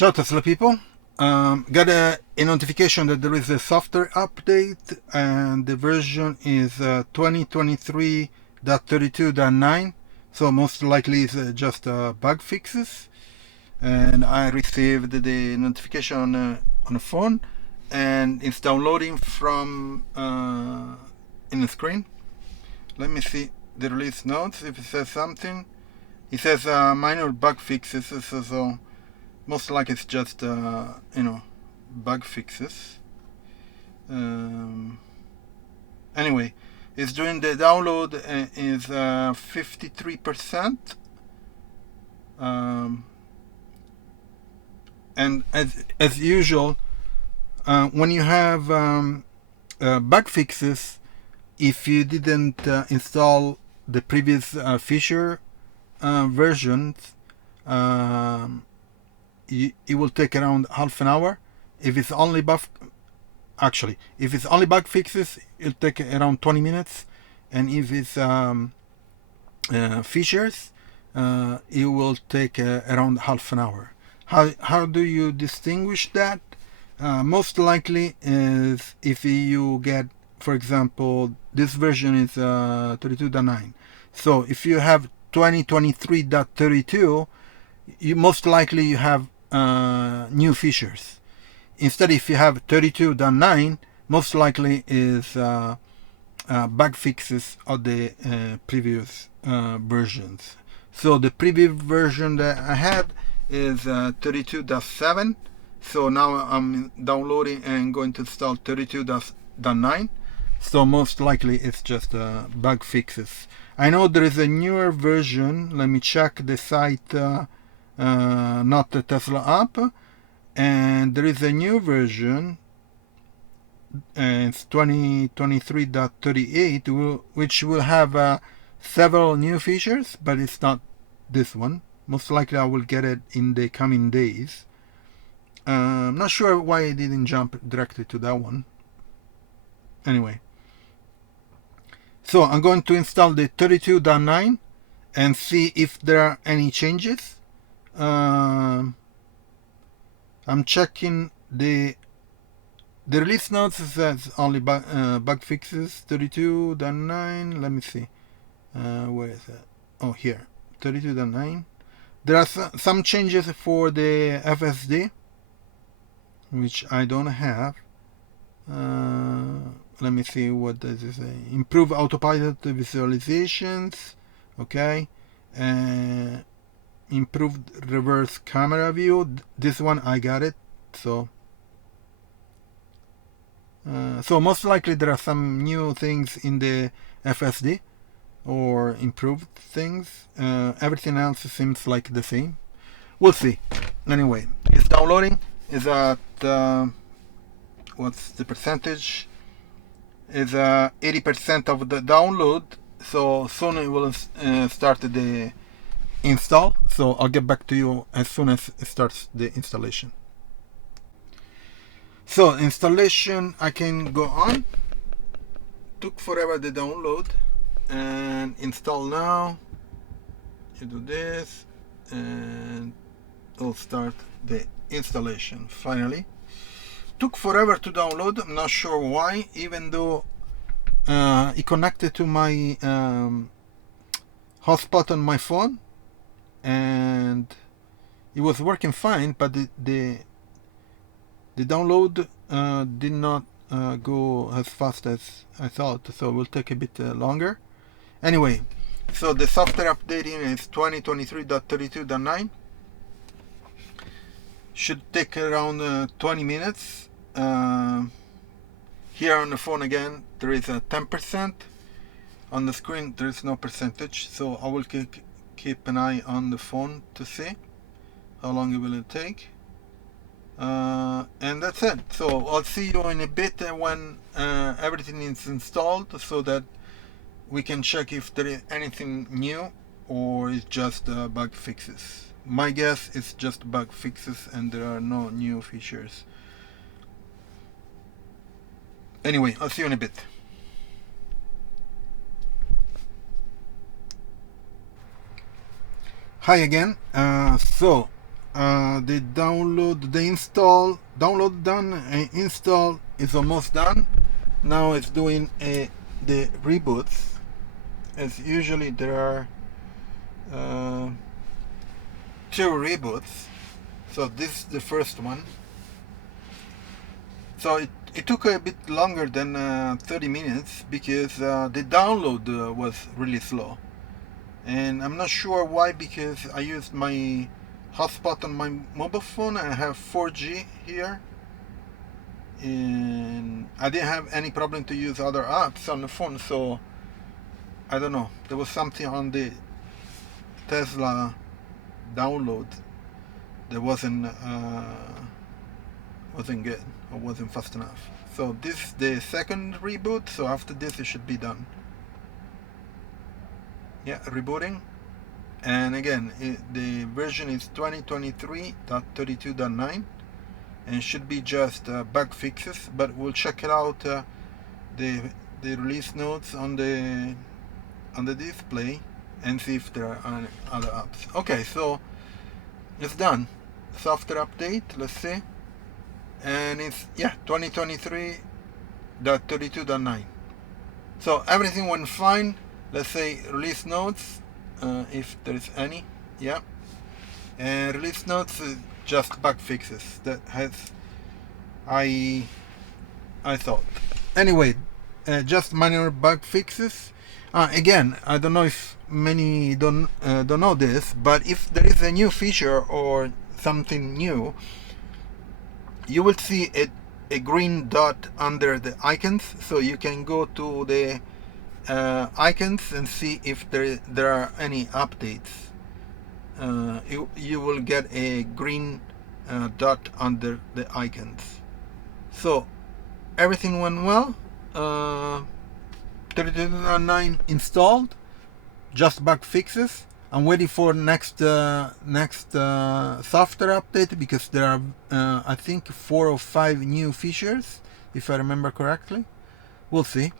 Ciao Tesla people. Got a notification that there is a software update and the version is 2023.32.9, so most likely it's just bug fixes. And I received the notification on the phone, and it's downloading from in the screen. Let me see the release notes if it says something. It says minor bug fixes, so most likely it's just bug fixes. Anyway, it's doing the download is 53%, and as usual, when you have bug fixes, if you didn't install the previous feature versions, it will take around half an hour. If it's only bug fixes, it'll take around 20 minutes, and if it's features, it will take around half an hour. How do you distinguish that? Most likely is if you get, for example, this version is 32.9. So if you have 2023.32, you most likely you have new features. Instead, if you have 32.9, most likely is bug fixes of the previous versions. So the previous version that I had is 32.7. So now I'm downloading and going to install 32.9. So most likely it's just bug fixes. I know there is a newer version. Let me check the site, not the Tesla app. And there is a new version. It's 2023.38, which will have several new features, but it's not this one. Most likely I will get it in the coming days. I'm not sure why I didn't jump directly to that one. Anyway, so I'm going to install the 32.9 and see if there are any changes. I'm checking the release notes. Says only bug fixes 32.9. Let me see. Where is that? Oh, here, 32.9. There are some changes for the FSD, which I don't have. Let me see, what does it say? Improve autopilot visualizations. Okay. Improved reverse camera view. This one I got it. So most likely there are some new things in the FSD or improved things. Everything else seems like the same. We'll see. Anyway, it's downloading. Is at what's the percentage? Is 80% of the download. So soon it will start the install. So I'll get back to you as soon as it starts the installation. So installation, I can go on. Took forever the download, and install now. You do this and it'll start the installation. Finally, took forever to download. I'm not sure why, even though it connected to my hotspot on my phone and it was working fine, but the download did not go as fast as I thought, so it will take a bit longer. Anyway, so the software updating is 2023.32.9. Should take around 20 minutes. Here on the phone again, there is a 10%. On the screen, there is no percentage, so I will keep an eye on the phone to see how long it will take. And that's it. So I'll see you in a bit when everything is installed, so that we can check if there is anything new or it's just bug fixes. My guess is just bug fixes and there are no new features. Anyway, I'll see you in a bit. Hi again. So The download done, and install is almost done. Now it's doing the reboots. As usually there are 2 reboots, so this is the first one. So it took a bit longer than 30 minutes because the download was really slow, and I'm not sure why, because I used my hotspot on my mobile phone. I have 4G here, and I didn't have any problem to use other apps on the phone, so I don't know, there was something on the Tesla download that wasn't good or wasn't fast enough. So this is the second reboot, so after this it should be done. Yeah, rebooting. And again, the version is 2023.32.9, and should be just bug fixes, but we'll check it out, the release notes on the display, and see if there are other apps. Okay, so it's done. Software update, let's see, and it's 2023.32.9. So everything went fine. Let's say release notes, if there is any, and release notes is just bug fixes. That has I thought. Anyway, just minor bug fixes. Again, I don't know if many don't know this, but if there is a new feature or something new, you will see a green dot under the icons, so you can go to the icons and see if there are any updates. You will get a green dot under the icons. So everything went well. 32.9 installed, just bug fixes. I'm waiting for next software update, because there are I think 4 or 5 new features, if I remember correctly. We'll see.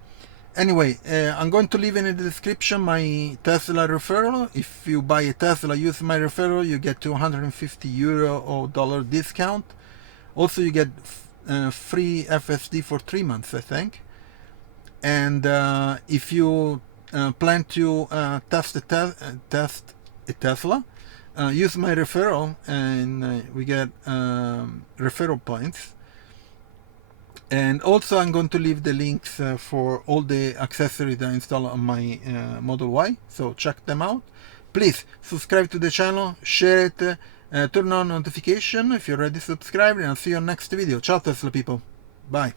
Anyway, I'm going to leave in the description my Tesla referral. If you buy a Tesla, use my referral, you get €250 or dollar discount. Also, you get free FSD for 3 months, I think. And if you plan to test a Tesla, use my referral, and we get referral points. And also I'm going to leave the links for all the accessories that I install on my Model Y, so check them out. Please subscribe to the channel, share it, turn on notification if you're already subscribed, and I'll see you on next video. Ciao Tesla people, bye.